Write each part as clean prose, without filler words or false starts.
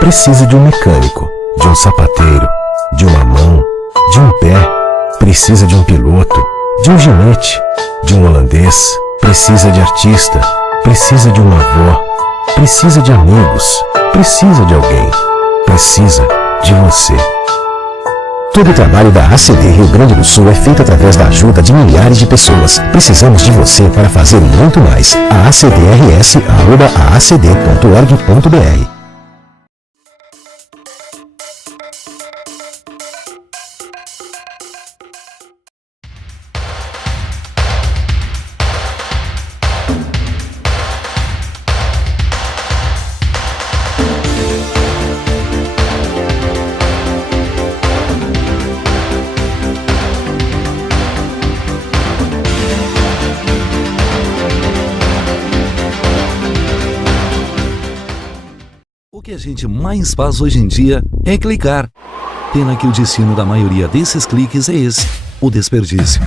precisa de um mecânico, de um sapateiro, de uma mão, de um pé, precisa de um piloto, de um ginete, de um holandês, precisa de artista, precisa de uma avó, precisa de amigos, precisa de alguém, precisa de você. Todo o trabalho da ACD Rio Grande do Sul é feito através da ajuda de milhares de pessoas. Precisamos de você para fazer muito mais. acdrs@acd.org.br. O que a gente mais faz hoje em dia é clicar. Pena que o destino da maioria desses cliques é esse, o desperdício.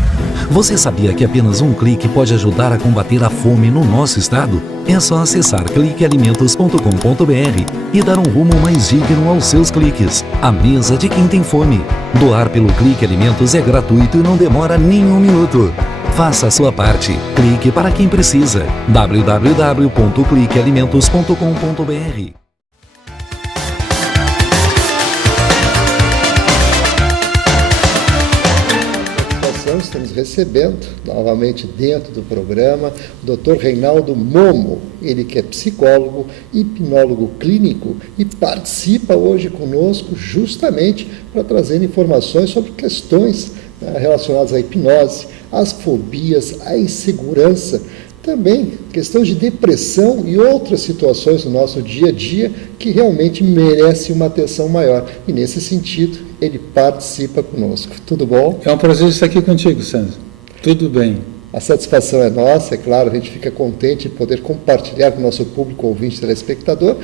Você sabia que apenas um clique pode ajudar a combater a fome no nosso estado? É só acessar cliquealimentos.com.br e dar um rumo mais digno aos seus cliques. A mesa de quem tem fome. Doar pelo Clique Alimentos é gratuito e não demora nem um minuto. Faça a sua parte. Clique para quem precisa. www.cliquealimentos.com.br. Estamos recebendo novamente dentro do programa o Dr. Reinaldo Momo, ele que é psicólogo, hipnólogo clínico e participa hoje conosco justamente para trazer informações sobre questões relacionadas à hipnose, às fobias, à insegurança, também questões de depressão e outras situações no nosso dia a dia que realmente merecem uma atenção maior. E nesse sentido, ele participa conosco. Tudo bom? É um prazer estar aqui contigo, Sandro. Tudo bem. A satisfação é nossa, é claro, a gente fica contente de poder compartilhar com o nosso público ouvinte telespectador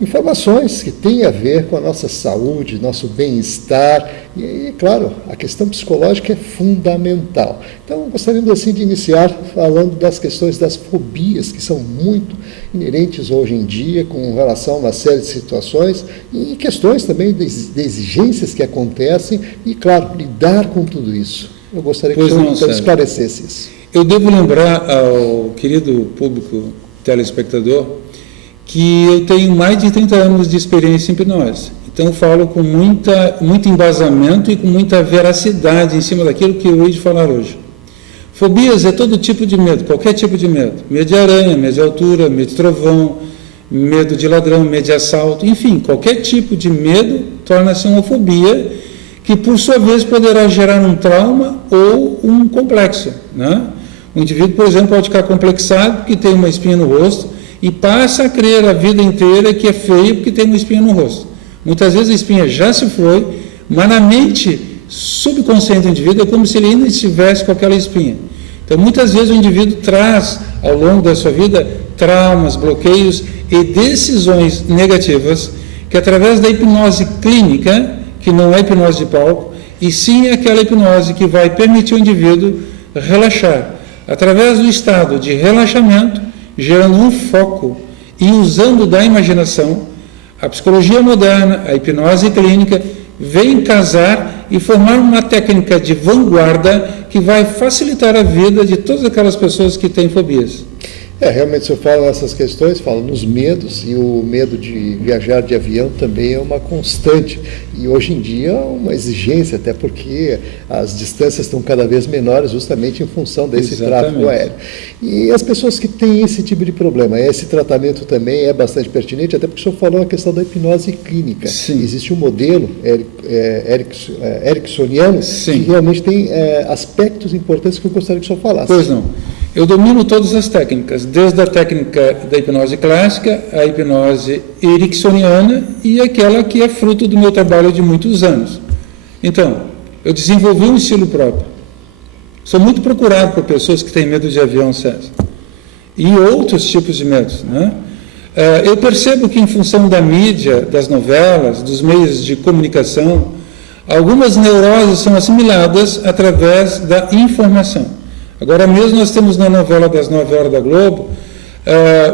informações que têm a ver com a nossa saúde, nosso bem-estar e, claro, a questão psicológica é fundamental. Então, gostaríamos assim de iniciar falando das questões das fobias, que são muito inerentes hoje em dia com relação a uma série de situações e questões também de exigências que acontecem e, claro, lidar com tudo isso. Eu gostaria que o senhor então esclarecesse isso. Eu devo lembrar ao querido público telespectador que eu tenho mais de 30 anos de experiência em hipnose. Então, eu falo com muito embasamento e com muita veracidade em cima daquilo que eu hei de falar hoje. Fobias é todo tipo de medo, qualquer tipo de medo. Medo de aranha, medo de altura, medo de trovão, medo de ladrão, medo de assalto, enfim, qualquer tipo de medo torna-se uma fobia que, por sua vez, poderá gerar um trauma ou um complexo, né? O indivíduo, por exemplo, pode ficar complexado porque tem uma espinha no rosto e passa a crer a vida inteira que é feio porque tem uma espinha no rosto. Muitas vezes a espinha já se foi, mas na mente subconsciente do indivíduo é como se ele ainda estivesse com aquela espinha. Então, muitas vezes o indivíduo traz, ao longo da sua vida, traumas, bloqueios e decisões negativas que, através da hipnose clínica, que não é hipnose de palco, e sim aquela hipnose que vai permitir o indivíduo relaxar, através do estado de relaxamento, gerando um foco e usando da imaginação, a psicologia moderna, a hipnose clínica, vem casar e formar uma técnica de vanguarda que vai facilitar a vida de todas aquelas pessoas que têm fobias. Realmente, se eu falo nessas questões, falo nos medos, e o medo de viajar de avião também é uma constante. E hoje em dia é uma exigência, até porque as distâncias estão cada vez menores justamente em função desse tráfego aéreo. E as pessoas que têm esse tipo de problema, esse tratamento também é bastante pertinente, até porque o senhor falou a questão da hipnose clínica. Sim. Existe um modelo ericksoniano Sim. que realmente tem aspectos importantes que eu gostaria que o senhor falasse. Pois não. Eu domino todas as técnicas, desde a técnica da hipnose clássica, a hipnose ericksoniana e aquela que é fruto do meu trabalho de muitos anos. Então, eu desenvolvi um estilo próprio. Sou muito procurado por pessoas que têm medo de avião, César, e outros tipos de medos, né? Eu percebo que, em função da mídia, das novelas, dos meios de comunicação, algumas neuroses são assimiladas através da informação. Agora mesmo nós temos na novela das 9 horas da Globo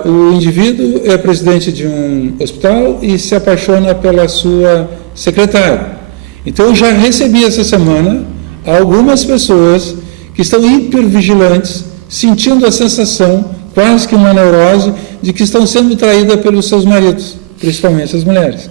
O indivíduo é presidente de um hospital e se apaixona pela sua secretária. Então, eu já recebi essa semana algumas pessoas que estão hipervigilantes, sentindo a sensação, quase que uma neurose, de que estão sendo traídas pelos seus maridos, principalmente as mulheres.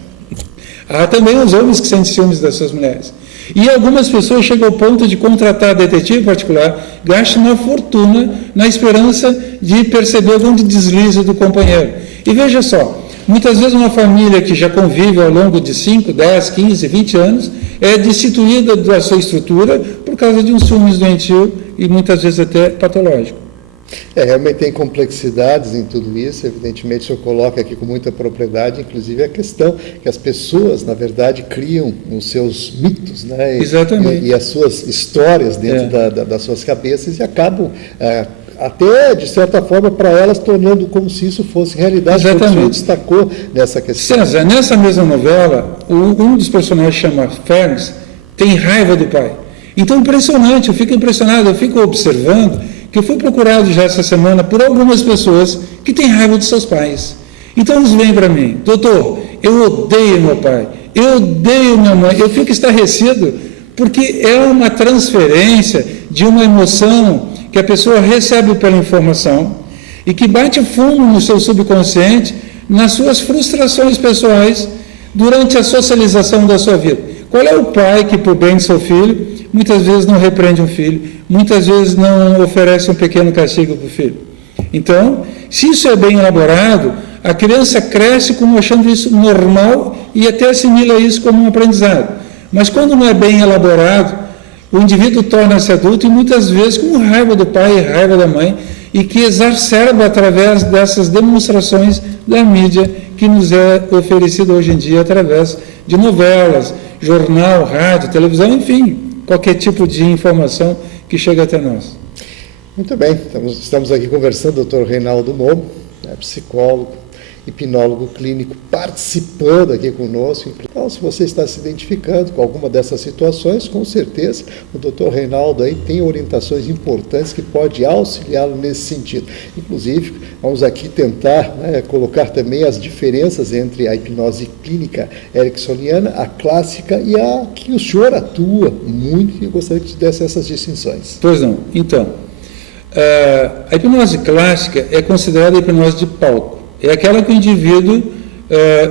Há também os homens que sentem ciúmes das suas mulheres. E algumas pessoas chegam ao ponto de contratar detetive particular, gastam uma fortuna na esperança de perceber algum deslize do companheiro. E veja só, muitas vezes uma família que já convive ao longo de 5, 10, 15, 20 anos é destituída da sua estrutura por causa de um ciúmes doentio e muitas vezes até patológico. Realmente tem complexidades em tudo isso, evidentemente o senhor coloca aqui com muita propriedade, inclusive a questão que as pessoas, na verdade, criam os seus mitos, né? Exatamente. E as suas histórias dentro das suas cabeças e acabam, até de certa forma, para elas tornando como se isso fosse realidade. Exatamente. O senhor destacou nessa questão. César, nessa mesma novela, um dos personagens chama Ferns, tem raiva do pai. Então, impressionante, eu fico impressionado, eu fico observando que eu fui procurado já essa semana por algumas pessoas que têm raiva dos seus pais. Então eles vêm para mim: doutor, eu odeio meu pai, eu odeio minha mãe, eu fico estarrecido, porque é uma transferência de uma emoção que a pessoa recebe pela informação e que bate fundo no seu subconsciente, nas suas frustrações pessoais durante a socialização da sua vida. Qual é o pai que, por bem de seu filho, muitas vezes não repreende um filho, muitas vezes não oferece um pequeno castigo para o filho? Então, se isso é bem elaborado, a criança cresce como achando isso normal e até assimila isso como um aprendizado. Mas quando não é bem elaborado, o indivíduo torna-se adulto e muitas vezes com raiva do pai e raiva da mãe, e que exacerba através dessas demonstrações da mídia que nos é oferecida hoje em dia através de novelas, jornal, rádio, televisão, enfim, qualquer tipo de informação que chega até nós. Muito bem, estamos aqui conversando, Dr. Reinaldo Momo, psicólogo, hipnólogo clínico, participando aqui conosco. Então, se você está se identificando com alguma dessas situações, com certeza o Dr. Reinaldo aí tem orientações importantes que pode auxiliá-lo nesse sentido. Inclusive, vamos aqui tentar colocar também as diferenças entre a hipnose clínica ericksoniana, a clássica e a que o senhor atua muito, e eu gostaria que você desse essas distinções. Pois não. Então, a hipnose clássica é considerada a hipnose de palco. É aquela que o indivíduo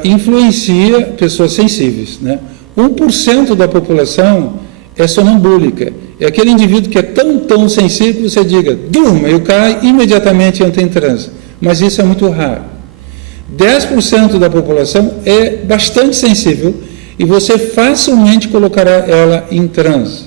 influencia pessoas sensíveis, né? 1% da população é sonambúlica. É aquele indivíduo que é tão sensível que você diga, durma, e cai, imediatamente entra em transe. Mas isso é muito raro. 10% da população é bastante sensível e você facilmente colocará ela em transe.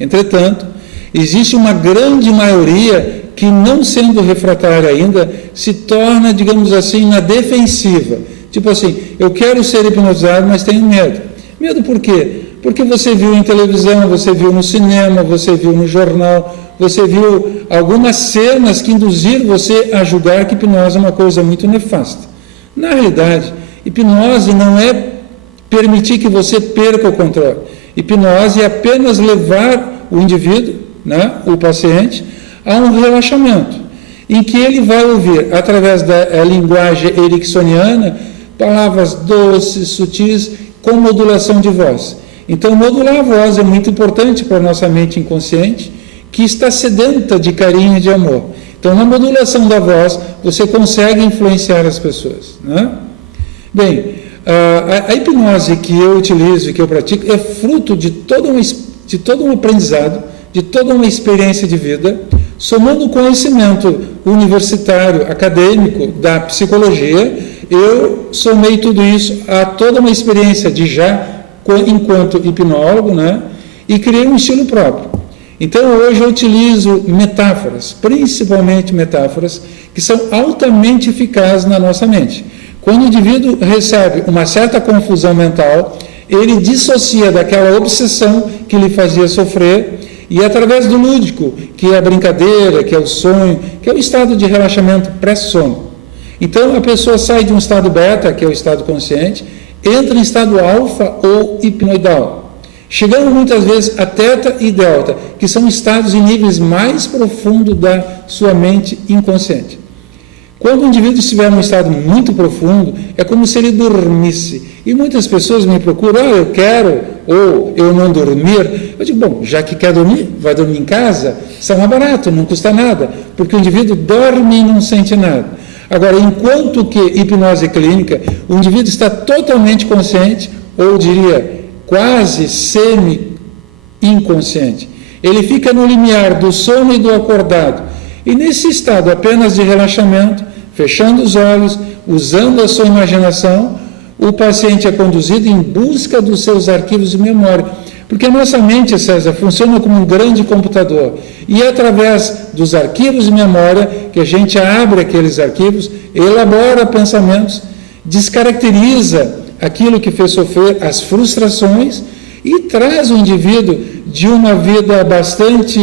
Entretanto, existe uma grande maioria que, não sendo refratária ainda, se torna, digamos assim, na defensiva. Tipo assim, eu quero ser hipnotizado, mas tenho medo. Medo por quê? Porque você viu em televisão, você viu no cinema, você viu no jornal, você viu algumas cenas que induziram você a julgar que hipnose é uma coisa muito nefasta. Na realidade, hipnose não é permitir que você perca o controle. Hipnose é apenas levar o indivíduo, né, o paciente, a um relaxamento, em que ele vai ouvir, através da linguagem ericksoniana, palavras doces, sutis, com modulação de voz. Então, modular a voz é muito importante para a nossa mente inconsciente, que está sedenta de carinho e de amor. Então, na modulação da voz, você consegue influenciar as pessoas, né? Bem, a hipnose que eu utilizo e que eu pratico é fruto de todo um aprendizado, de toda uma experiência de vida, somando o conhecimento universitário, acadêmico, da psicologia. Eu somei tudo isso a toda uma experiência enquanto hipnólogo, né? E criei um estilo próprio. Então, hoje eu utilizo metáforas, principalmente metáforas, que são altamente eficazes na nossa mente. Quando o indivíduo recebe uma certa confusão mental, ele dissocia daquela obsessão que lhe fazia sofrer, e através do lúdico, que é a brincadeira, que é o sonho, que é o estado de relaxamento pré-sono. Então, a pessoa sai de um estado beta, que é o estado consciente, entra em estado alfa ou hipnoidal, chegando muitas vezes a teta e delta, que são estados em níveis mais profundos da sua mente inconsciente. Quando o indivíduo estiver num estado muito profundo, é como se ele dormisse. E muitas pessoas me procuram, eu quero, ou eu não dormir. Eu digo, bom, já que quer dormir, vai dormir em casa, isso é mais barato, não custa nada, porque o indivíduo dorme e não sente nada. Agora, enquanto que hipnose clínica, o indivíduo está totalmente consciente, ou diria, quase semi-inconsciente. Ele fica no limiar do sono e do acordado. E nesse estado apenas de relaxamento, fechando os olhos, usando a sua imaginação, o paciente é conduzido em busca dos seus arquivos de memória. Porque a nossa mente, César, funciona como um grande computador. E é através dos arquivos de memória que a gente abre aqueles arquivos, elabora pensamentos, descaracteriza aquilo que fez sofrer as frustrações e traz o indivíduo de uma vida bastante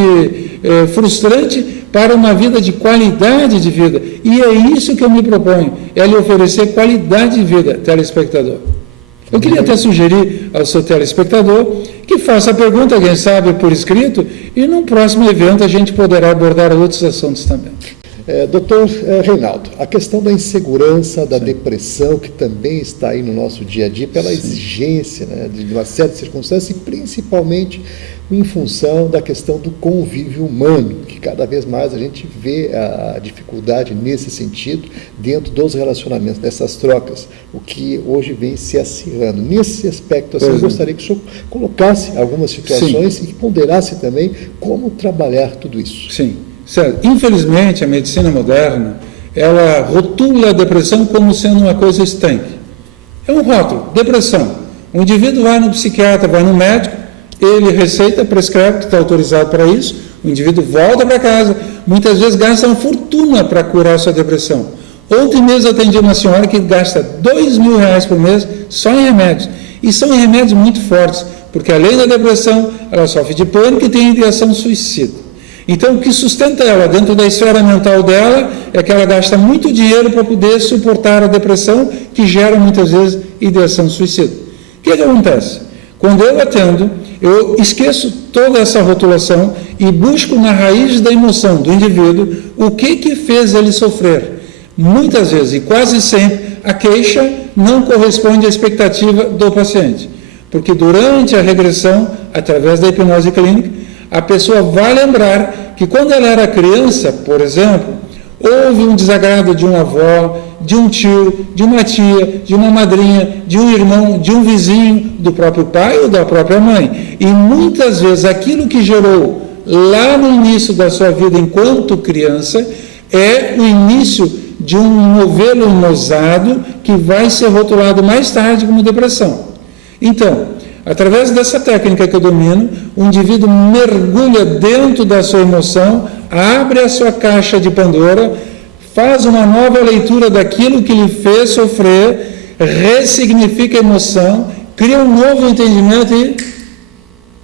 frustrante para uma vida de qualidade de vida. E é isso que eu me proponho, é lhe oferecer qualidade de vida, telespectador. Eu queria até sugerir ao seu telespectador que faça a pergunta, quem sabe por escrito, e num próximo evento a gente poderá abordar outros assuntos também. Doutor Reinaldo, a questão da insegurança, da depressão, que também está aí no nosso dia a dia, pela exigência, né, de uma série de circunstâncias, e principalmente em função da questão do convívio humano, que cada vez mais a gente vê a dificuldade nesse sentido, dentro dos relacionamentos, dessas trocas, o que hoje vem se acirrando. Nesse aspecto, assim, eu gostaria que o senhor colocasse algumas situações e ponderasse também como trabalhar tudo isso. Sim. Certo. Infelizmente, a medicina moderna, ela rotula a depressão como sendo uma coisa estanque. É um rótulo, depressão. O indivíduo vai no psiquiatra, vai no médico, ele receita, prescreve, que está autorizado para isso, o indivíduo volta para casa, muitas vezes gasta uma fortuna para curar a sua depressão. Ontem mesmo atendi uma senhora que gasta R$2.000 por mês só em remédios. E são remédios muito fortes, porque além da depressão, ela sofre de pânico e tem ideação suicida. Então, o que sustenta ela dentro da esfera mental dela é que ela gasta muito dinheiro para poder suportar a depressão, que gera muitas vezes ideação suicida. O que acontece? Quando eu atendo, eu esqueço toda essa rotulação e busco na raiz da emoção do indivíduo o que fez ele sofrer. Muitas vezes, e quase sempre, a queixa não corresponde à expectativa do paciente. Porque durante a regressão, através da hipnose clínica, a pessoa vai lembrar que quando ela era criança, por exemplo, houve um desagrado de uma avó, de um tio, de uma tia, de uma madrinha, de um irmão, de um vizinho, do próprio pai ou da própria mãe. E muitas vezes aquilo que gerou lá no início da sua vida enquanto criança é o início de um novelo inosado que vai ser rotulado mais tarde como depressão. Então, através dessa técnica que eu domino, o indivíduo mergulha dentro da sua emoção, abre a sua caixa de Pandora, faz uma nova leitura daquilo que lhe fez sofrer, ressignifica a emoção, cria um novo entendimento e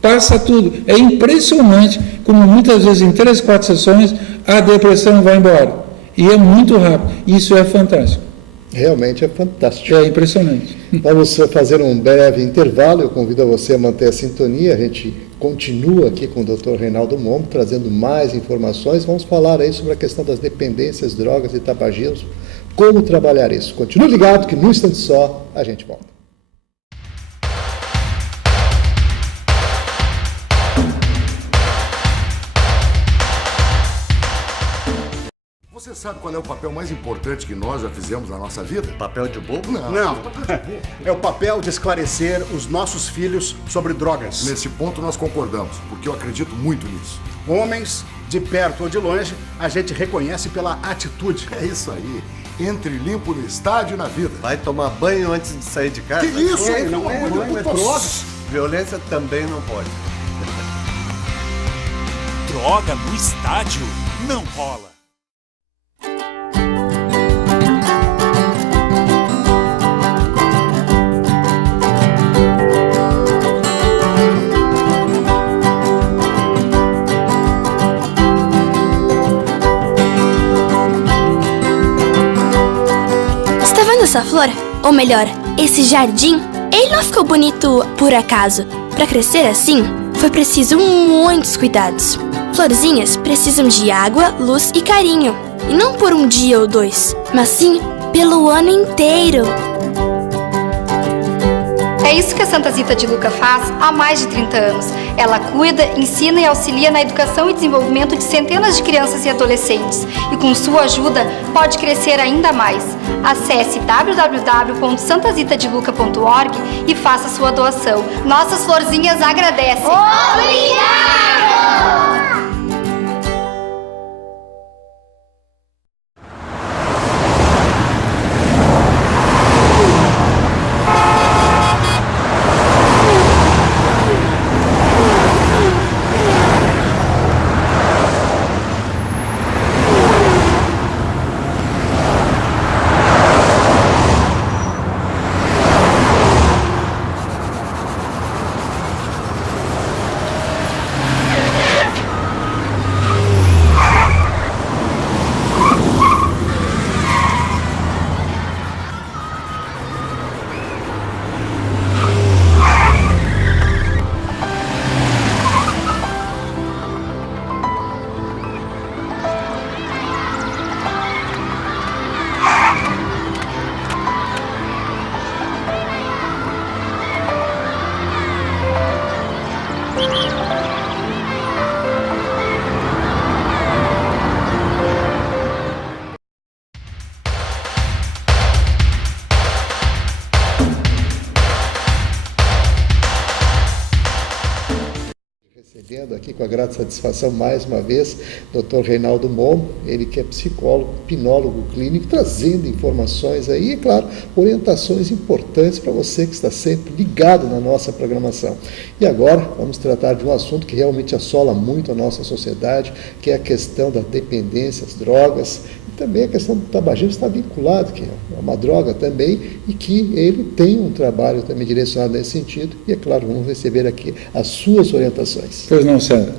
passa tudo. É impressionante como muitas vezes em 3, 4 sessões a depressão vai embora. E é muito rápido. Isso é fantástico. Realmente é fantástico. É impressionante. Vamos fazer um breve intervalo. Eu convido você a manter a sintonia. A gente continua aqui com o Dr. Reinaldo Momo, trazendo mais informações. Vamos falar aí sobre a questão das dependências, drogas e tabagismo. Como trabalhar isso. Continue ligado que num instante só a gente volta. Você sabe qual é o papel mais importante que nós já fizemos na nossa vida? Papel de bobo? Não. É o papel de esclarecer os nossos filhos sobre drogas. Nesse ponto nós concordamos, porque eu acredito muito nisso. Homens, de perto ou de longe, a gente reconhece pela atitude. É isso aí. Entre limpo no estádio e na vida. Vai tomar banho antes de sair de casa? Que isso? Não é drogas. Violência também não pode. Droga no estádio não rola. Essa flor, ou melhor, esse jardim, ele não ficou bonito por acaso. Para crescer assim, foi preciso muitos cuidados. Florzinhas precisam de água, luz e carinho. E não por um dia ou dois, mas sim pelo ano inteiro. É isso que a Santa Zita de Luca faz há mais de 30 anos. Ela cuida, ensina e auxilia na educação e desenvolvimento de centenas de crianças e adolescentes. E com sua ajuda, pode crescer ainda mais. Acesse www.santazitadeluca.org e faça sua doação. Nossas florzinhas agradecem. Obrigado! Recebendo aqui com a grata satisfação mais uma vez Dr. Reinaldo Momo, ele que é psicólogo, hipnólogo clínico, trazendo informações aí, e claro, orientações importantes para você que está sempre ligado na nossa programação. E agora vamos tratar de um assunto que realmente assola muito a nossa sociedade, que é a questão da dependência, as drogas, e também a questão do tabagismo está vinculado, que é uma droga também, e que ele tem um trabalho também direcionado nesse sentido, e é claro, vamos receber aqui as suas orientações. Pois não, Sandra.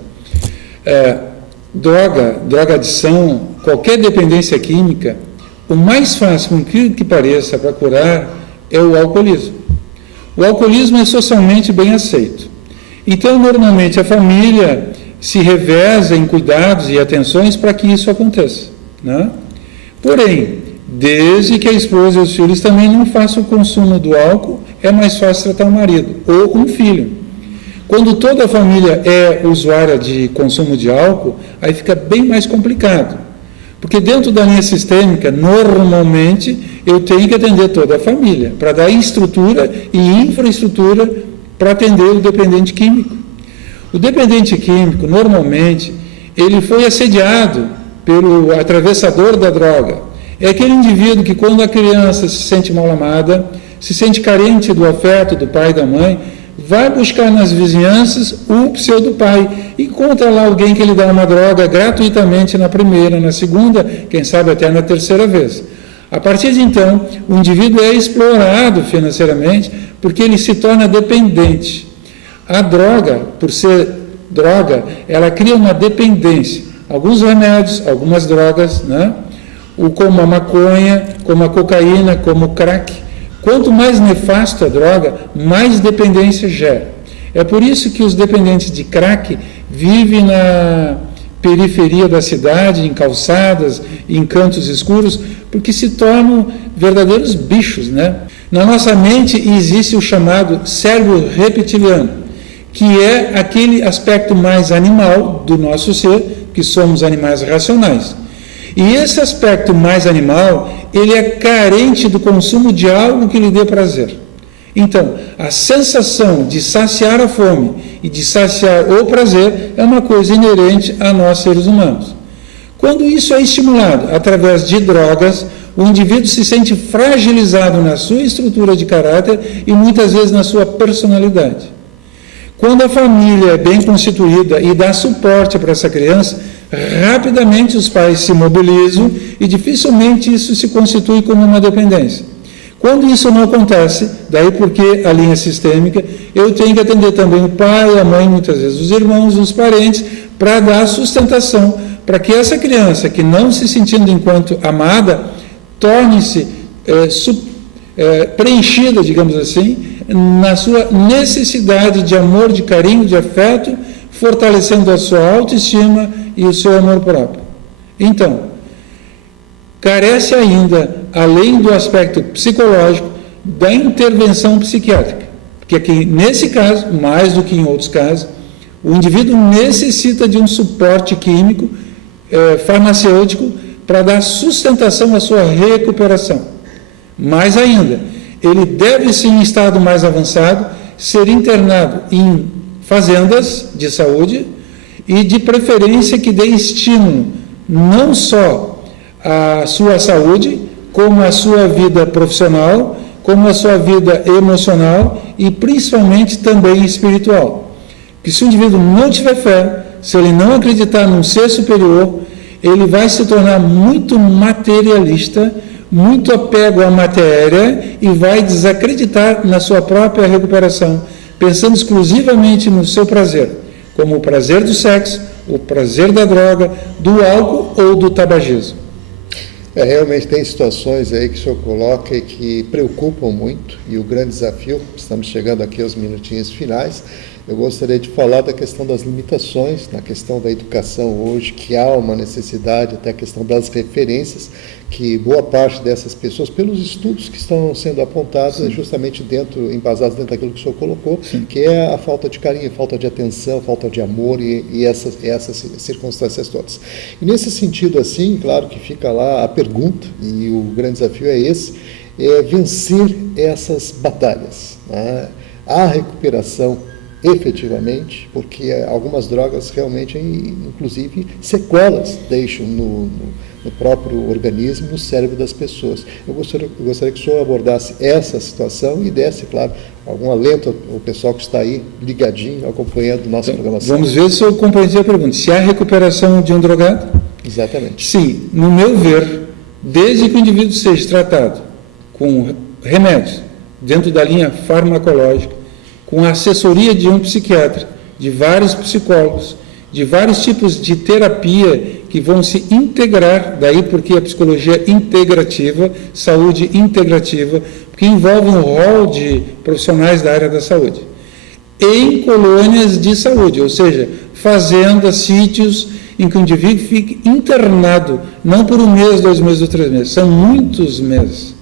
Drogadição, qualquer dependência química, o mais fácil, com incrível que pareça, para curar é o alcoolismo. O alcoolismo é socialmente bem aceito. Então, normalmente, a família se reveza em cuidados e atenções para que isso aconteça, né? Porém, desde que a esposa e os filhos também não façam o consumo do álcool, é mais fácil tratar o marido ou um filho. Quando toda a família é usuária de consumo de álcool, aí fica bem mais complicado. Porque dentro da linha sistêmica, normalmente, eu tenho que atender toda a família, para dar estrutura e infraestrutura para atender o dependente químico. O dependente químico, normalmente, ele foi assediado pelo atravessador da droga. É aquele indivíduo que, quando a criança se sente mal amada, se sente carente do afeto do pai e da mãe, vai buscar nas vizinhanças o pseudo-pai, encontra lá alguém que lhe dá uma droga gratuitamente na primeira, na segunda, quem sabe até na terceira vez. A partir de então, o indivíduo é explorado financeiramente porque ele se torna dependente. A droga, por ser droga, ela cria uma dependência. Alguns remédios, algumas drogas, né? Como a maconha, como a cocaína, como o crack. Quanto mais nefasto a droga, mais dependência gera. É por isso que os dependentes de crack vivem na periferia da cidade, em calçadas, em cantos escuros, porque se tornam verdadeiros bichos, né? Na nossa mente existe o chamado cérebro reptiliano, que é aquele aspecto mais animal do nosso ser, que somos animais racionais. E esse aspecto mais animal, ele é carente do consumo de algo que lhe dê prazer. Então, a sensação de saciar a fome e de saciar o prazer é uma coisa inerente a nós seres humanos. Quando isso é estimulado através de drogas, o indivíduo se sente fragilizado na sua estrutura de caráter e muitas vezes na sua personalidade. Quando a família é bem constituída e dá suporte para essa criança, rapidamente os pais se mobilizam e dificilmente isso se constitui como uma dependência. Quando isso não acontece, daí porque a linha sistêmica, eu tenho que atender também o pai, a mãe, muitas vezes os irmãos, os parentes, para dar sustentação, para que essa criança que não se sentindo enquanto amada, torne-se preenchida, digamos assim, na sua necessidade de amor, de carinho, de afeto, fortalecendo a sua autoestima e o seu amor próprio. Então, carece ainda, além do aspecto psicológico, da intervenção psiquiátrica. Porque aqui, nesse caso, mais do que em outros casos, o indivíduo necessita de um suporte químico, farmacêutico, para dar sustentação à sua recuperação. Mais ainda, ele deve, sim, em estado mais avançado, ser internado em fazendas de saúde e, de preferência, que dê estímulo não só à sua saúde, como à sua vida profissional, como à sua vida emocional e, principalmente, também espiritual. Que se o indivíduo não tiver fé, se ele não acreditar num ser superior, ele vai se tornar muito materialista, muito apego à matéria e vai desacreditar na sua própria recuperação, pensando exclusivamente no seu prazer, como o prazer do sexo, o prazer da droga, do álcool ou do tabagismo. Realmente tem situações aí que o senhor coloca e que preocupam muito, e o grande desafio, estamos chegando aqui aos minutinhos finais, eu gostaria de falar da questão das limitações, na questão da educação hoje, que há uma necessidade, até a questão das referências, que boa parte dessas pessoas, pelos estudos que estão sendo apontados, é justamente embasados dentro daquilo que o senhor colocou, sim, que é a falta de carinho, falta de atenção, falta de amor e essas circunstâncias todas. E nesse sentido, assim, claro que fica lá a pergunta, e o grande desafio é esse, é vencer essas batalhas, né? A recuperação, efetivamente, porque algumas drogas realmente, inclusive, sequelas deixam no próprio organismo, no cérebro das pessoas. Eu gostaria que o senhor abordasse essa situação e desse, claro, algum alento ao pessoal que está aí ligadinho, acompanhando nossa programação. Vamos ver se eu compreendi a pergunta. Se há recuperação de um drogado? Exatamente. Sim, no meu ver, desde que o indivíduo seja tratado com remédios, dentro da linha farmacológica, com a assessoria de um psiquiatra, de vários psicólogos, de vários tipos de terapia que vão se integrar, daí porque a psicologia integrativa, saúde integrativa, que envolve um rol de profissionais da área da saúde, em colônias de saúde, ou seja, fazendas, sítios, em que o indivíduo fique internado, não por 1 mês, 2 meses ou 3 meses, são muitos meses.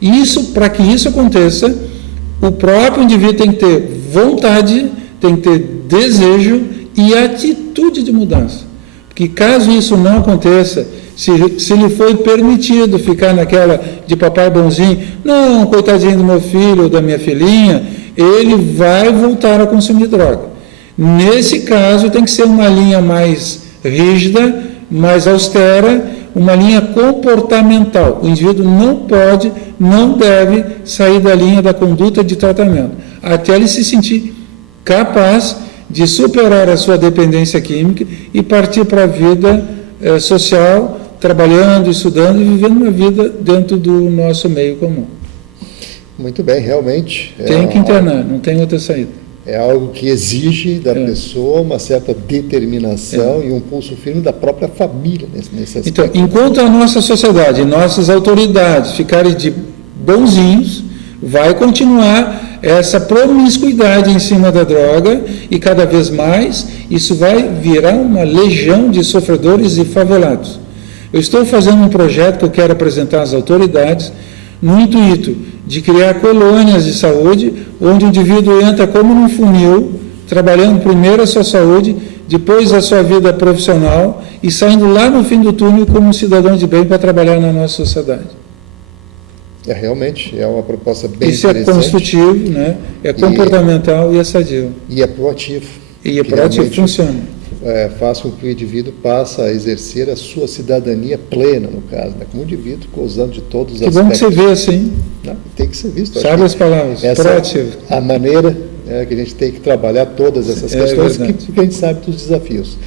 E isso, para que isso aconteça, o próprio indivíduo tem que ter vontade, tem que ter desejo e atitude de mudança. Porque caso isso não aconteça, se lhe foi permitido ficar naquela de papai bonzinho, não, coitadinho do meu filho ou da minha filhinha, ele vai voltar a consumir droga. Nesse caso, tem que ser uma linha mais rígida, mais austera, uma linha comportamental. O indivíduo não pode, não deve sair da linha da conduta de tratamento, até ele se sentir capaz de superar a sua dependência química e partir para a vida social, trabalhando, estudando e vivendo uma vida dentro do nosso meio comum. Muito bem, realmente. Tem que internar, não tem outra saída. É algo que exige da pessoa uma certa determinação e um pulso firme da própria família nesse aspecto. Então, enquanto a nossa sociedade, nossas autoridades ficarem de bonzinhos, vai continuar essa promiscuidade em cima da droga e cada vez mais isso vai virar uma legião de sofredores e favelados. Eu estou fazendo um projeto que eu quero apresentar às autoridades no intuito de criar colônias de saúde, onde o indivíduo entra como num funil, trabalhando primeiro a sua saúde, depois a sua vida profissional e saindo lá no fim do túnel como um cidadão de bem para trabalhar na nossa sociedade. Realmente, é uma proposta bem interessante. Isso é construtivo, né? É comportamental e é sadio. E é proativo. E é proativo, funciona. Faz com que o indivíduo passe a exercer a sua cidadania plena, no caso, né? Como indivíduo, gozando de todos os aspectos. Que bom que você vê assim. Não, tem que ser visto. Sabe as palavras, proativo. A maneira que a gente tem que trabalhar todas essas questões, que a gente sabe dos desafios.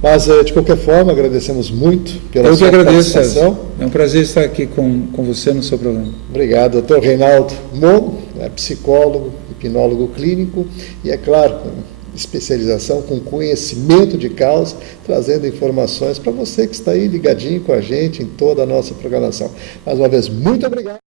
Mas, de qualquer forma, agradecemos muito pela sua participação. É um prazer estar aqui com você no seu programa. Obrigado, doutor Reinaldo Momo, psicólogo, hipnólogo clínico e, é claro, com especialização, com conhecimento de causa, trazendo informações para você que está aí ligadinho com a gente em toda a nossa programação. Mais uma vez, muito obrigado.